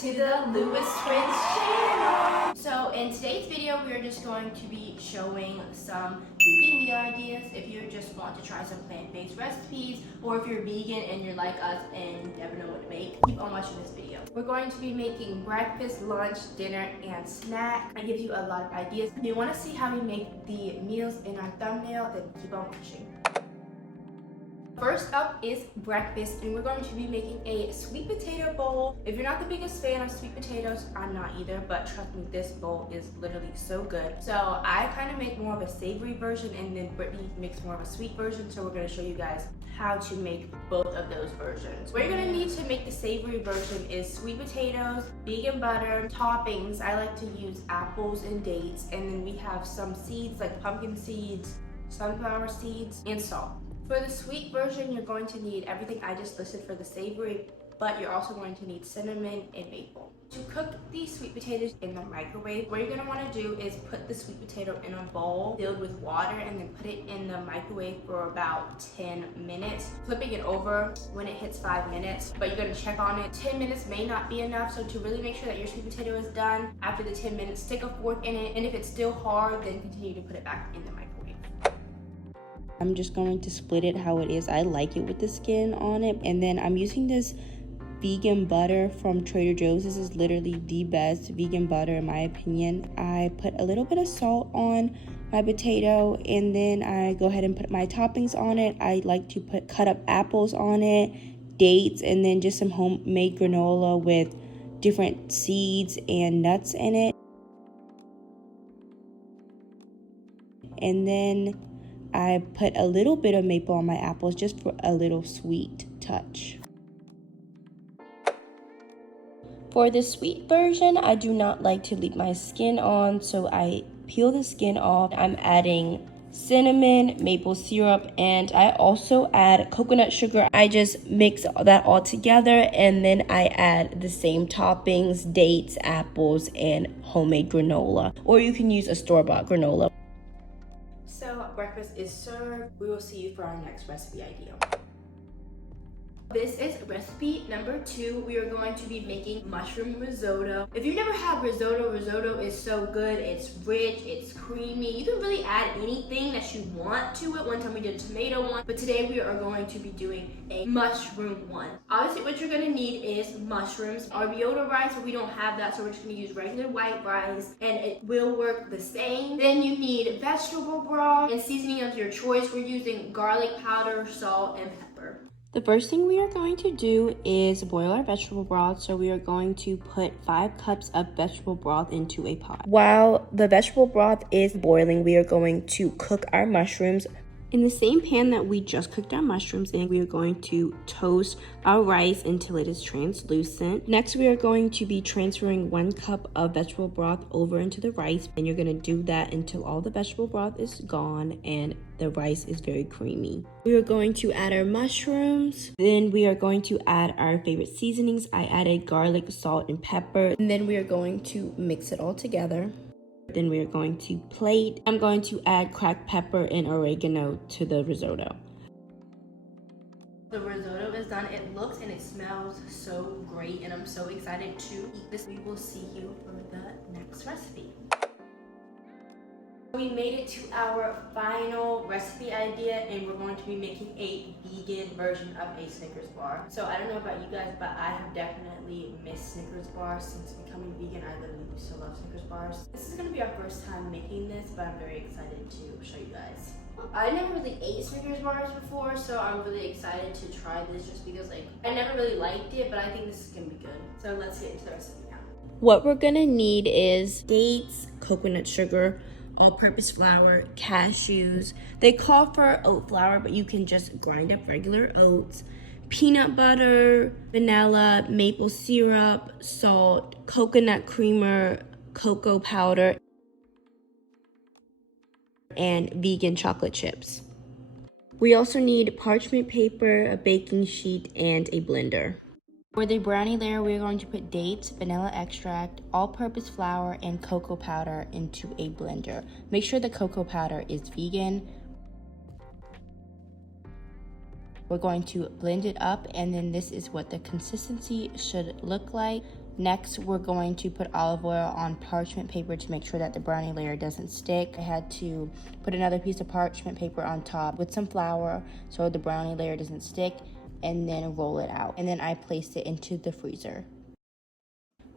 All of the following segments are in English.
to the Lewis Twins channel. So in today's video, we are just going to be showing some vegan meal ideas if you just want to try some plant-based recipes, or if you're vegan and you're like us and never know what to make, keep on watching this video. We're going to be making breakfast, lunch, dinner, and snack. I give you a lot of ideas. If you want to see how we make the meals in our thumbnail, then keep on watching. First up is breakfast, and we're going to be making a sweet potato bowl. If you're not the biggest fan of sweet potatoes, I'm not either, but trust me, this bowl is literally so good. So I kind of make more of a savory version, and then Brittany makes more of a sweet version, so we're going to show you guys how to make both of those versions. What you're going to need to make the savory version is sweet potatoes, vegan butter, toppings. I like to use apples and dates, and then we have some seeds like pumpkin seeds, sunflower seeds, and salt. For the sweet version, you're going to need everything I just listed for the savory, but you're also going to need cinnamon and maple. To cook these sweet potatoes in the microwave, what you're going to want to do is put the sweet potato in a bowl filled with water and then put it in the microwave for about 10 minutes, flipping it over when it hits 5 minutes, but you're going to check on it. 10 minutes may not be enough, so to really make sure that your sweet potato is done, after the 10 minutes, stick a fork in it, and if it's still hard, then continue to put it back in the microwave. I'm just going to split it how it is. I like it with the skin on it. And then I'm using this vegan butter from Trader Joe's. This is literally the best vegan butter in my opinion. I put a little bit of salt on my potato, and then I go ahead and put my toppings on it. I like to put cut up apples on it, dates, and then just some homemade granola with different seeds and nuts in it. And then I put a little bit of maple on my apples just for a little sweet touch. For the sweet version, I do not like to leave my skin on, so I peel the skin off. I'm adding cinnamon, maple syrup, and I also add coconut sugar. I just mix that all together, and then I add the same toppings, dates, apples, and homemade granola. Or you can use a store-bought granola. So breakfast is served. We will see you for our next recipe idea. This is recipe number 2. We are going to be making mushroom risotto. If you've never had risotto, risotto is so good. It's rich, it's creamy. You can really add anything that you want to it. One time we did a tomato one, but today we are going to be doing a mushroom one. Obviously what you're gonna need is mushrooms. Our Risotto rice, but we don't have that, so we're just gonna use regular white rice, and it will work the same. Then you need vegetable broth and seasoning of your choice. We're using garlic powder, salt, and pepper. The first thing we are going to do is boil our vegetable broth. So we are going to put 5 cups of vegetable broth into a pot. While the vegetable broth is boiling, we are going to cook our mushrooms. In the same pan that we just cooked our mushrooms in, we are going to toast our rice until it is translucent. Next, we are going to be transferring 1 cup of vegetable broth over into the rice, and you're going to do that until all the vegetable broth is gone and the rice is very creamy. We are going to add our mushrooms. Then we are going to add our favorite seasonings. I added garlic, salt, and pepper. And then we are going to mix it all together. Then we are going to plate. I'm going to add cracked pepper and oregano to the risotto. The risotto is done. It looks and it smells so great, and I'm so excited to eat this. We will see you for the next recipe. We made it to our final recipe idea, and we're going to be making a vegan version of a Snickers bar. So I don't know about you guys, but I have definitely missed Snickers bars since becoming vegan. I literally used to love Snickers bars. This is going to be our first time making this, but I'm very excited to show you guys. I never really ate Snickers bars before, so I'm really excited to try this just because I never really liked it, but I think this is going to be good. So let's get into the recipe now. What we're going to need is dates, coconut sugar, all-purpose flour, cashews. They call for oat flour, but you can just grind up regular oats, peanut butter, vanilla, maple syrup, salt, coconut creamer, cocoa powder, and vegan chocolate chips. We also need parchment paper, a baking sheet, and a blender. For the brownie layer, we're going to put dates, vanilla extract, all-purpose flour, and cocoa powder into a blender. Make sure the cocoa powder is vegan. We're going to blend it up, and then this is what the consistency should look like. Next, we're going to put olive oil on parchment paper to make sure that the brownie layer doesn't stick. I had to put another piece of parchment paper on top with some flour so the brownie layer doesn't stick, and then roll it out. And then I placed it into the freezer.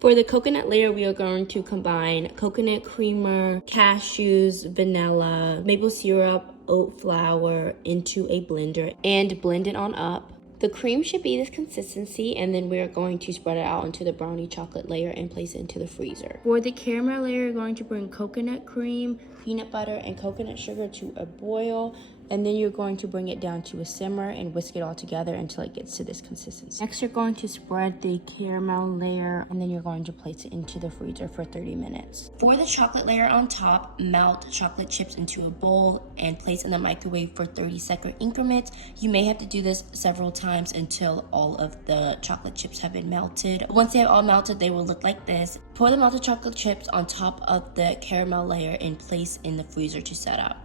For the coconut layer, we are going to combine coconut creamer, cashews, vanilla, maple syrup, oat flour into a blender and blend it on up. The cream should be this consistency, and then we are going to spread it out into the brownie chocolate layer and place it into the freezer. For the caramel layer, you're going to bring coconut cream, peanut butter, and coconut sugar to a boil, and then you're going to bring it down to a simmer and whisk it all together until it gets to this consistency. Next, you're going to spread the caramel layer, and then you're going to place it into the freezer for 30 minutes. For the chocolate layer on top, melt chocolate chips into a bowl and place in the microwave for 30-second increments. You may have to do this several times until all of the chocolate chips have been melted. Once they have all melted, they will look like this. Pour the melted chocolate chips on top of the caramel layer and place in the freezer to set up.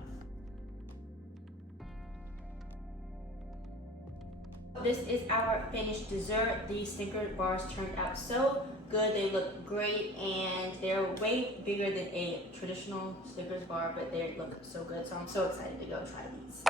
This is our finished dessert. These Snickers bars turned out so good. They look great, and they're way bigger than a traditional Snickers bar, but they look so good. So I'm so excited to go try these.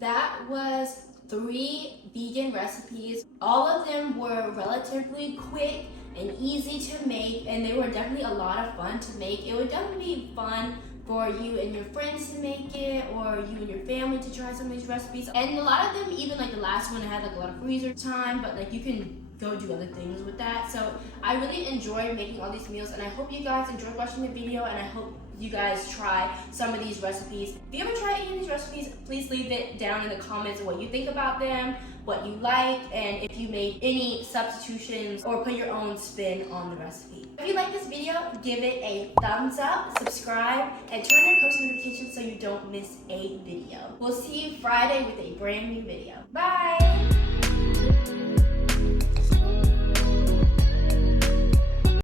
That was 3 vegan recipes. All of them were relatively quick and easy to make, and they were definitely a lot of fun to make. It would definitely be fun for you and your friends to make it, or you and your family to try some of these recipes. And a lot of them, even like the last one, I had like a lot of freezer time, but like you can go do other things with that. So I really enjoyed making all these meals, and I hope you guys enjoyed watching the video, and I hope you guys try some of these recipes. If you haven't tried any of these recipes, please leave it down in the comments what you think about them, what you like, and if you made any substitutions or put your own spin on the recipe. If you like this video, give it a thumbs up, subscribe, and turn on post notifications so you don't miss a video. We'll see you Friday with a brand new video. Bye!